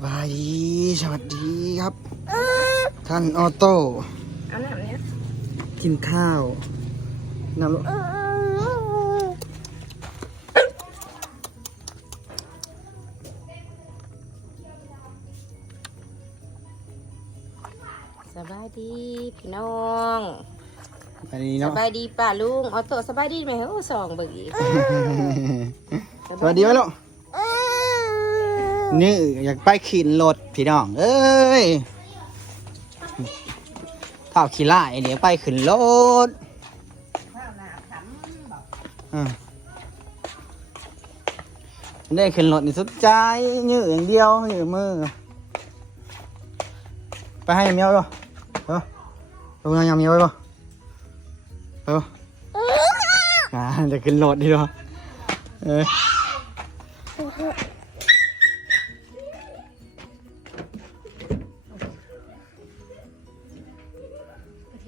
สบายดีสวัสดีครับ ท่านออโต้เอาหนังเนี้ยกินข้าวน้ำลูกสบายดีพี่น้องอันนี้สเนาะบายดีป้าลุงเอาตัวสบายดีไหมโอ้สองเบิกอีก สวัสดีไหมลูก นี่อยากไปขีนรถพี่น้อง เอ้ยเท่าขี่ไล่เดี๋ยวไปขึ้นรถอืมได้ขึ้นรถนี่สุดใจยืดอย่างเดียวยืดมือ ไปให้เมียวด้วเออตงนั้นยัเมียวไว้ป่ะไปป่อจะขึ้นรถดีด้วยเออ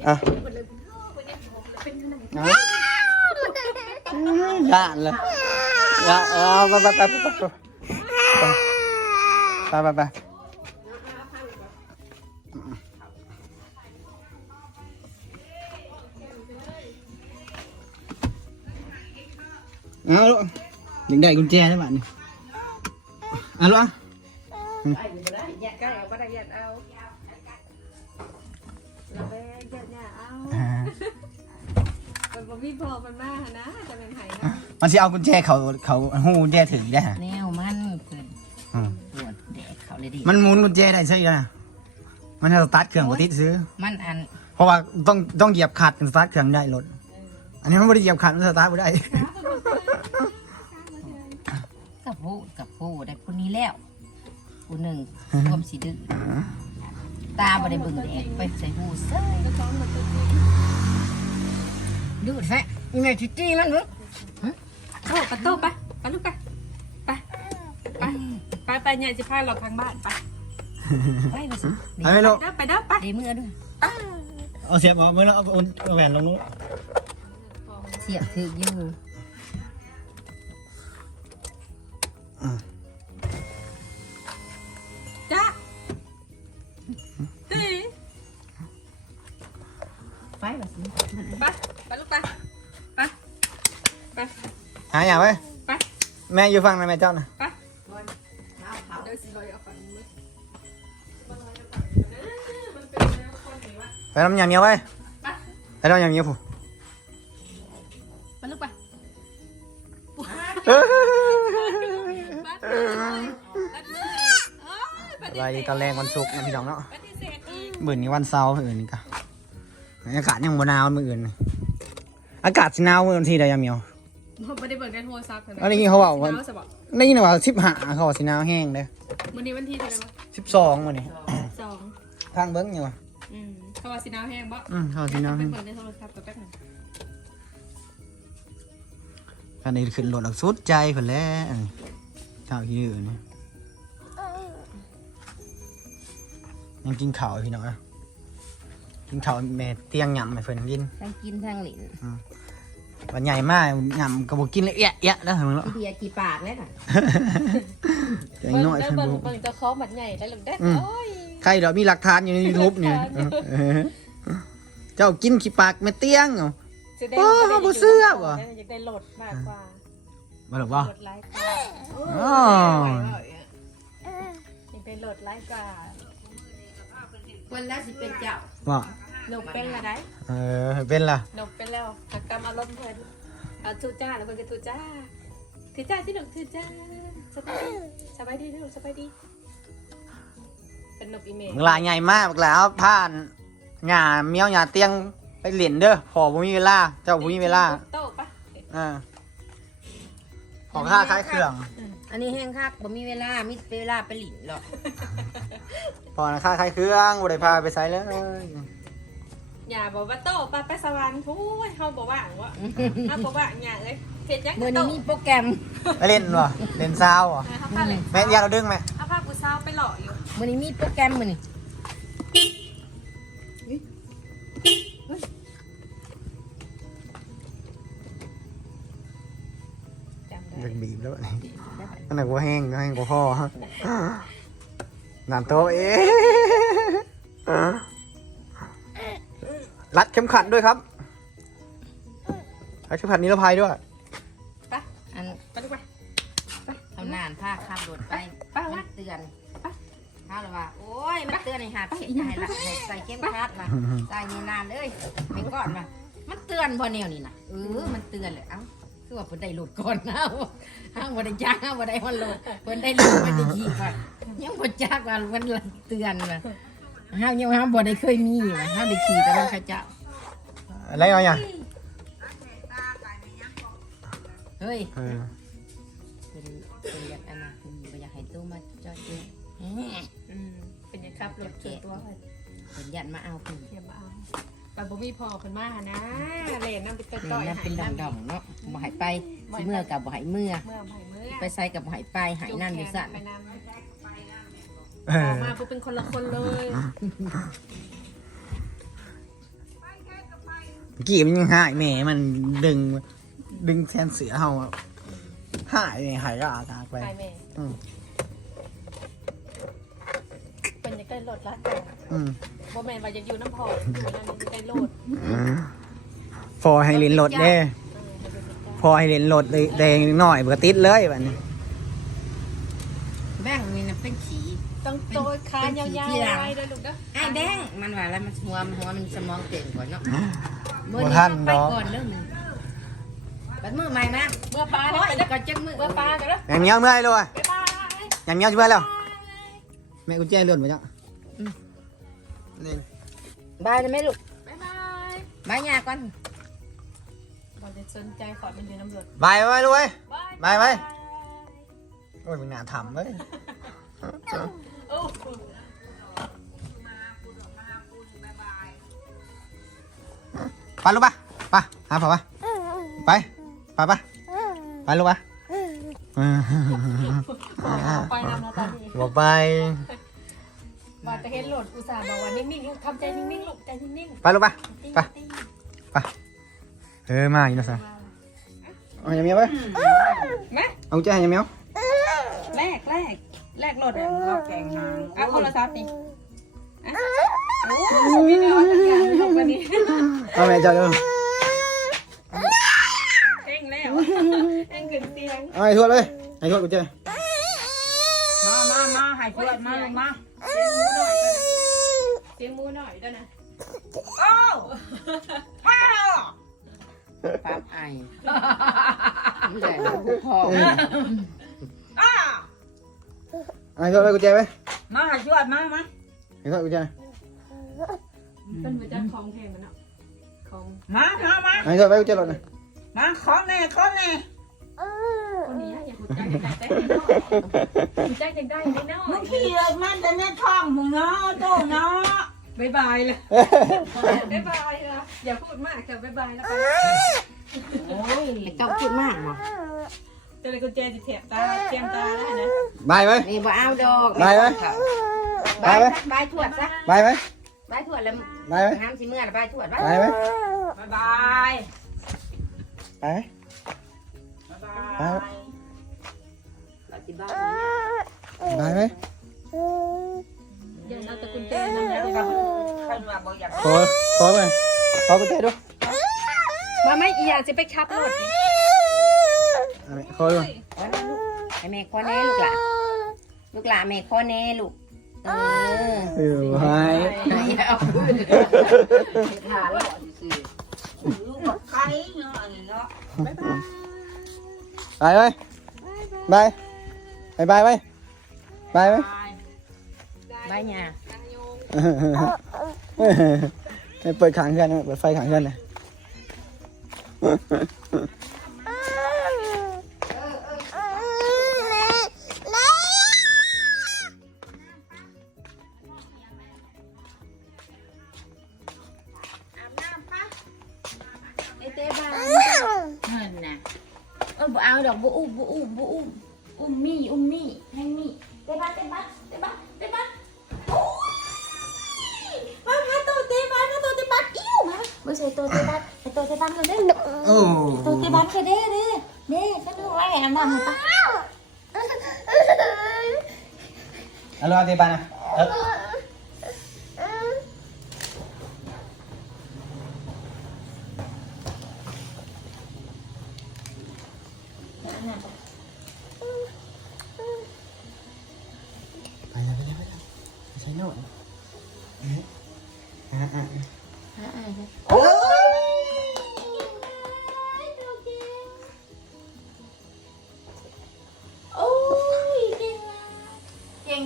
à. À dạ là dạ à, ba ba ba ba ba ba. Ba alo. Những đại con tre đấy bạn ừ. này alo anh มันบ่มีพอมันมากนะจะเป็นไห้นะมันสิเอากุญแจเขาเขาหูกุญแจถือได้ฮะแนวมันเพิ่นอืมปวดแดกเขาเลยดิมันหมุนกุญแจได้ใช่ไหมมันให้สตาร์ทเครื่องปกติซื้อ มันอันเพราะว่าต้องต้องเหยียบขัดถึงสตาร์ทเครื่องได้รถอันนี้มันไม่ได้เหยียบขัดมันสตาร์ทไม่ได้ กับผู้กับผู้ได้คนนี้แล้วผู้หนึ่งรวมสีดื้อตาบ่ได้เบิ่งแดกไปใส่หูเซ้ย ดูดแฟะอีแม่ทิตี้มันเบิ่งโอ้ประตูไปไปลูกไปไปไปไปไปเนี่ยจะพาเราทางบ้านไปไปมาสิไปไหมลูกเด้อไปเด้อไปเดมือด้วยเอาเสียบออกไม่แล้วเอาเอาแหวนลงนู้นเสียบถืออยู่ หาอย่างไว้ไป แม่อยู่ฟังนะแม่เจ้านะไปเดี๋ยวสิลอยเอาฝั่งนี้ไปน้ำยางเหนียวไว้ไปไปน้ำยางเหนียวผู้ไปลูกไปเอ้ยบัดเลยบัดเลยเอ้ยปสฏิบายเสดีธตอนแรงวันศุกร์นะพี่น้องเนาะปฏิเสธอีกมื่นนี้วันเสาร์อื่นนี่กะอากาศยังบหนาวมืออื่นนี่อากาศสิหนาวมือวันที่ใดยามเหนียว ไม่ได้เบิกในโทรศัพท์อันนี้เขาบอกว่า สิบสบอกได้ยินว่าสิบห้าเขาบอกสิหนาวแห้งเด้วันนี้วันที่เท่าไหร่วะสิบสองมื้อนี้ สองทางเบิ้งอยู่ว่ะอืมเขาว่าสินาวแห้งบ่อืมเขาสิหนาวไปแห้งเปิดในโทรศัพท์ตัวแป๊บหนึงอันนี้ขึ้นรถออกสุดใจคนแหล้วอันนี้ชาวที่อื่นนี่ยังกินข้าวอยู่พี่น้องอะกินข้าวแม่เตียงหยำให้เพิ่นกิน ทั้งกินทั้งหลิน วันใหญ่มากหยำกระบอกกินเลยเอะเอะแล้วมึงแล้วเบียร์กี่ปากแล้วน่ะแต่ยังน้อยเบิ่เพิ่นงบ่เบิ่งเจะคอหมัดใหญ่ได้หรือได้อืมโอ้ยใครเดี๋ยวมีหลักฐานอยู่ในยูทูบเนี่ยเออเจ้ากินขี้ปากแม่เตียงเหรอจะได้โอ้ได้บ่เชื่อว่ะอยากได้โหลดมากกว่ามาหรอวะโหลดไลค์กว่าอ๋ออยากได้โหลดไลค์กว่าคนละสิเป็นเจ้าว่าห นกเป็นละได้เออเป็นล่ะหนกเป็นแล้วหักกรรมอารมณ์เพิ่นเอาทูจ้าแล้วเพิ่นก็ทูจ้าทูจ้าที่หนกทูจ้าสบายดีสบายดีนะหนูสบายดี เป็นหนกอีเมลมึงลายใหญ่มากบักแล้วผ่านหญ้าเมียวหญ้าเตียงไปเหรียญเด้อพอบ่มีเวลา เจ้าบ่มีเวลาโต๊ะปะอ่าขอค่าคล้ายเครื่องอันนี้แห้งคักบ่มีเวลา มีเวลาไปหลินหรอก พอนะค่าคล้ายเครื่องบ่ได้พาไปไสเลย อย่าบอกว่าโต๊ะปะไปสวรรค์พู้ยเฮาบ่ว่างวะเฮาบ่ว่างอย่าเอ้ยเฮ็ดยังมื้อกับนี้โต๊ะมีโปรแกรมไปเล่นบ่เล่นซาวบ่เออเฮาพาเลยแม่ยาเราดึงไหมเฮาพาผู้สาวไปหล่ออยู่มื้อนี้มีโปรแกรมมื้อนี้จำได้อยากบีบแล้วนี่ขนาดว่าแห้งก็แห้งกว่าพ่อนานโตเอ๊ รัดเข็มขัดด้วยครับรัดเข็มขัดนิรภัยด้วย ไปอันไปดีกว่าทำนานผ้าขับรถไปไปวะมันเตือนถ้าเราว่าโอ้ยมันเตือนให้หาเสียให้ละให้ใส่เข้มขัดมาใส่นี่นานเลยไม่ก่อนมามันเตือนบ่แนวนี่นะเออมันเตือนเลยเอ้าคือว่าเพิ่นได้หลุดก่อนนะห้างบ่ได้จ้างห้างบ่ได้ฮอนโหลดเพิ่นได้หลุดมันได้ขี่ก่อนยังบ่จ้างว่ามันเตือนมา ห้างยังห้างบ่ได้เคยมีนะห้างได้ขี่แต่มันเขาเจ้าอะไรเอาอย่างเฮ้ยเออเป็นเป็นอยากอันนั้นเป็นบ่อยากให้ตู้มาจอดอยู่แหมอืมเป็นยังครับรถส่วนตัวเพิ่นเป็นยันมาเอาเป็นเดี๋ยวมาเอาบ่มีพอเพิ่นมาหานะเล่นน้ำไปต่นี่อยนั่นเป็นดองดองๆเนาะบ่ให้ไปสิเมื่อกับบ่ให้เมื่อ เมื่อไหร่เมื่อไปใส่กับบ่ให้ไปหายนั่นอยู่สั่นไปนำ เออออกมาปุ๊บเป็นคนละคนเลยเมื่อกี้มันยังหายแหม่มันดึง ดึงแทนเสือเฮาอะหายแหม่หายก็อากากไป ไปแม่อืม เป็นยังไงโหลดละอืมโมแมนว่ายังอยู่น้ำพออยู่นั่นยังไงโหลดพอให้เล่นรถเด้เออให้ดูสิจ้าพอให้เล่นรถเลยแดงหน่อยเบื่อติดเลยแบบนี้ แบงค์นี่น่ะเป็นขี่ ต้องโตยคายาวๆไว้ด้วยลูกเด้อไอ้แบงค์มันว่าแล้วมันหัวมันหัวมันสมองเก่งกว่าเนาะบ่ทันไปดอกก่อนเด้อมึงบัดมือใหม่มาเมื่อปลาโอ้เนี่ยยไปเด้อก่อนจักมือเมื่อปลากันเด้ออย่างเงี้ยเมื่อยเลยบ๊ายบายอย่างเงี้ยเมื่อยแล้วแม่กุญแจเลื่อนไปจ้ะนี่บายได้ไหมลูกบ๊ายบายบายยาก่อนบอลจะสนใจขอเป็นเดือนน้ำรดบายไปเลยบายบายไหมโอ้ยมึงน่าทำเลยโอ้ ไปลูกปะไปหาพ่อปะไปไปปะไปลูกปะไปนำนะตอนนี้บอกไปว่าจะเห็นโหลดอุตส่าห์บอกว่านิ่งๆลูกทำใจนิ่งๆลูกใจนิ่งไปลูกปะๆไปไปเออมาอีกแล้วสิเอาอย่างเมียวไปแม่เอากุญแจให้อย่างเมียวแรกแรก แรกโหลดอะเราแกงมาเอาโทรศัพท์นี่อะโอ้มีเนื้อจัดการลูกวันนี้เอาแม่เจ้าเด้อเอ็งแล้วเอ็งขึ้นเตียงเอาไอ้ทวดเลยไอ้ทวดกุญแจมามามาหายปวดมาลงมาเสียงมูหน่อยด้วยนะปั๊บไอนี่แหละผู้พ่อ ไอ้ทวดเลยกุญแจไปมาหาช่วยมามาไอ้ทวดกุญแจเป็นมาจากคลองเพลงมันเนาะคลองมามามาไอ้ทวดไปกุญแจรถหน่อยมาขอแน่ขอแน่คนนี้อย่าหัวใจใจใจได้น้อยหัวใจใจได้ได้น้อมึยงขี้เลิกมันแต่แม่ท้องมึงเนาะโตเนาะบายบายเลยบายบายเลยอย่าพูดมากเถอะบายบายแล้วกันโอ้ยเจ้าพูดมากเนาะเจอกุญแจจะเทียบตาเทียมตาได้นะบายไหมนี่บ่เอาดอกได้ไหมบายซะบายถวดซะบายไหมบายถวดแล้วบายไหมน้ำสิเมื่อแล้วบายถวดบายบายไหมบายบายบายไหมบายบายเราสิบ้าบายไหมอย่าเอาแต่กุญแจนั่นนะขันว่าบอกอยากขอขอไปขอกุญแจด้วยมาไม่อีอยากจะไปขับรถ เอาไปขอด้วยให้แม่ข้อแน่ลูกหล่ะลูกหล่ะแม่ข้อแน่ลูก เออเออไว้ให้เอาพื้นทานแล้วสิลูกกับไก่เนาะอันนี้เนาะบายไหมบายบายบายไหมบายไหมบายยาเปิดขังเพื่อนนะเปิดไฟขังเพื่อนนะไออบ่เอาดอกบ่อุ้มบ่อุ้มบ่อุ้มอุ้มมี่อุ้มมี่ให้มี่เต้บ้านเต้บ้านเต้บ้านเต้บ้านโอ้ยมาหาตัวเต้บ้านมาตัวเต้บ้านอิ่วมาบ่ใช่ตัวเต้บ้านไอตัวเต้บ้านเขาเด้อโอ้ตัวเต้บ้านเขาเด้อเด้อเด้ฉันดูไว้อาบน้ำให้ปะฮัลโหลอาเตบานะอไป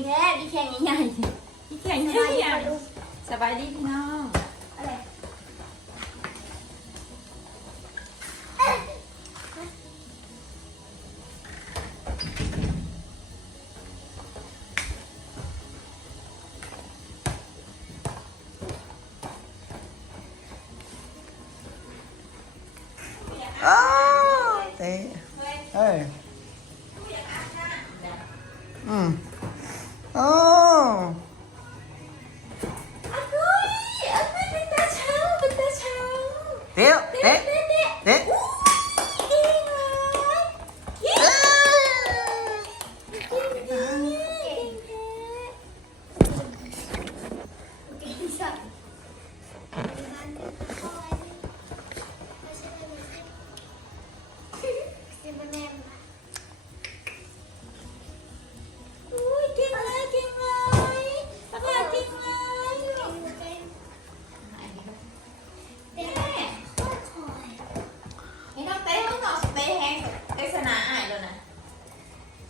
แท้ดีแข่งใหญ่ๆดีแข่งใหญ่ๆสบายดีพี่น้องอะไรอ้าวเตะเอ้ยอืม โ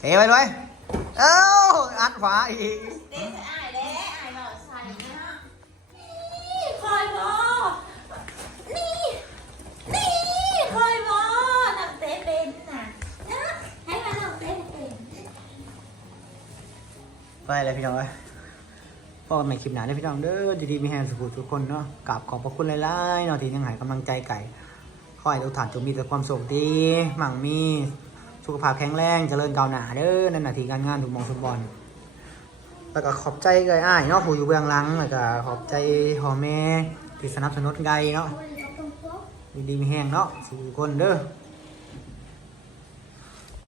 เตะไปด้วยเอ้าอัดขวาอีกไปเลยพี่น้องเอ้ยพบกันใหม่คลิปหน้าเด้พี่น้องเด้อดีๆมีแฮนสุขุทุกคนเนาะกราบขอบพระคุณหลายๆเนาะที่ยังหายกำลังใจไก่ขอให้ทุกท่านจงมีแต่ความสุขดีมั่งมี สุขภาพแข็งแรงเจริญก้าวหน้าเด้อในหน้าที่การงานถูกมองทุกบอลแล้วก็ขอบใจไก่อ้ายเนาะผู้อยู่เบื้องหลังแล้วก็ขอบใจพ่อแม่ที่สนับสนุนไก่เนาะดีๆมีแห้งเนาะสู่ทุกคนเด้อ